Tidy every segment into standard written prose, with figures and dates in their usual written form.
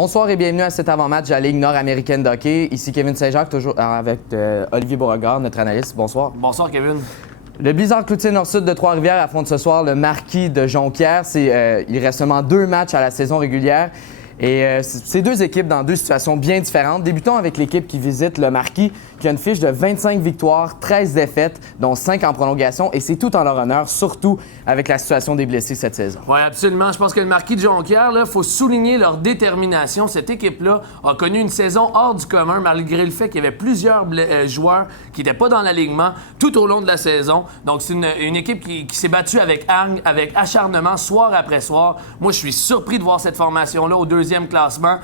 Bonsoir et bienvenue à cet avant-match de la Ligue nord-américaine de hockey. Ici Kevin Saint-Jacques, toujours avec Olivier Beauregard, notre analyste. Bonsoir. Bonsoir, Kevin. Le Blizzard Cloutier Nord-Sud de Trois-Rivières affronte ce soir le Marquis de Jonquière. Il reste seulement 2 matchs à la saison régulière. Et c'est 2 équipes dans 2 situations bien différentes. Débutons avec l'équipe qui visite le Marquis, qui a une fiche de 25 victoires, 13 défaites, dont 5 en prolongation. Et c'est tout en leur honneur, surtout avec la situation des blessés cette saison. Oui, absolument. Je pense que le Marquis de Jonquière, il faut souligner leur détermination. Cette équipe-là a connu une saison hors du commun, malgré le fait qu'il y avait plusieurs joueurs qui n'étaient pas dans l'alignement tout au long de la saison. Donc, c'est une équipe qui s'est battue avec hargne, avec acharnement, soir après soir. Moi, je suis surpris de voir cette formation-là au 2e classement,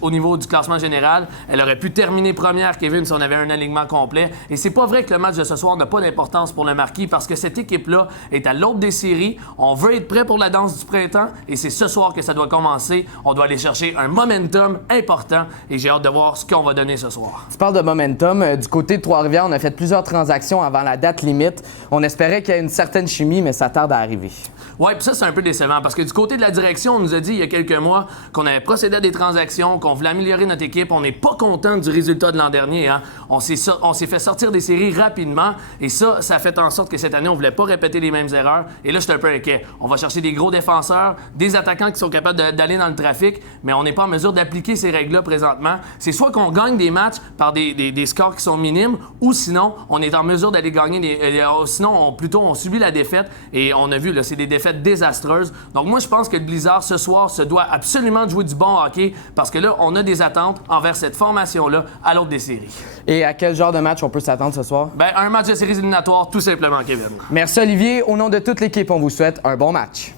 au niveau du classement général. Elle aurait pu terminer première, Kevin, si on avait un alignement complet. Et c'est pas vrai que le match de ce soir n'a pas d'importance pour le Marquis parce que cette équipe-là est à l'aube des séries. On veut être prêt pour la danse du printemps et c'est ce soir que ça doit commencer. On doit aller chercher un momentum important et j'ai hâte de voir ce qu'on va donner ce soir. Tu parles de momentum. Du côté de Trois-Rivières, on a fait plusieurs transactions avant la date limite. On espérait qu'il y ait une certaine chimie, mais ça tarde à arriver. Oui, puis ça, c'est un peu décevant parce que du côté de la direction, on nous a dit il y a quelques mois qu'on avait procédé à des transactions, qu'on voulait améliorer notre équipe. On n'est pas content du résultat de l'an dernier. Hein? On s'est fait sortir des séries rapidement et ça a fait en sorte que cette année, on voulait pas répéter les mêmes erreurs. Et là, je suis un peu inquiet. On va chercher des gros défenseurs, des attaquants qui sont capables d'aller dans le trafic, mais on n'est pas en mesure d'appliquer ces règles-là présentement. C'est soit qu'on gagne des matchs par des scores qui sont minimes ou sinon, on est en mesure d'aller gagner sinon, on subit la défaite et on a vu, là, c'est des défaites désastreuses. Donc moi, je pense que le Blizzard, ce soir, se doit absolument de jouer du bon hockey parce que là, on a des attentes envers cette formation-là à l'autre des séries. Et à quel genre de match on peut s'attendre ce soir? Un match de séries éliminatoires, tout simplement, Kevin. Merci Olivier. Au nom de toute l'équipe, on vous souhaite un bon match.